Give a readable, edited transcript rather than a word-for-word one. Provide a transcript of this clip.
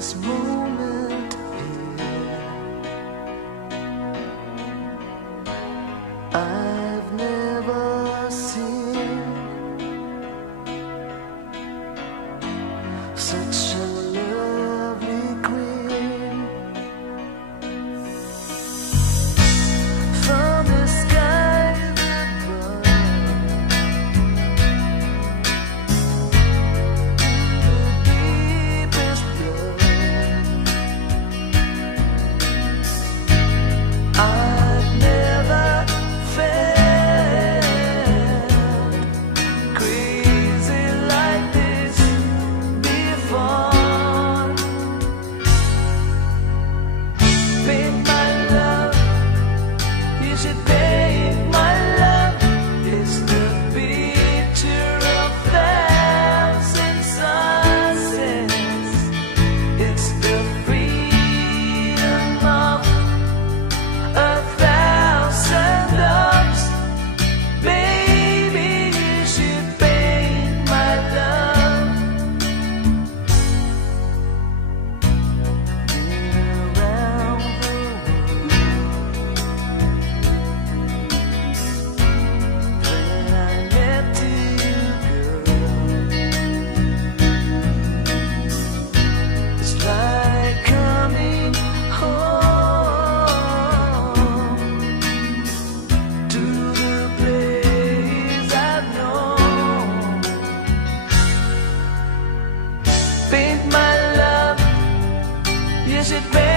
this moment here. I've never seen such a lovely queen. From the skies above to the deepest love, I've never felt crazy like this before. Paint my love, you should paint my love. It's the picture of thousand sunsets. It's the freedom of a thousand loves. Baby, you should paint my love. Been around the world when I met you, girl. It's like coming home to the place I've known. Paint my love, you should paint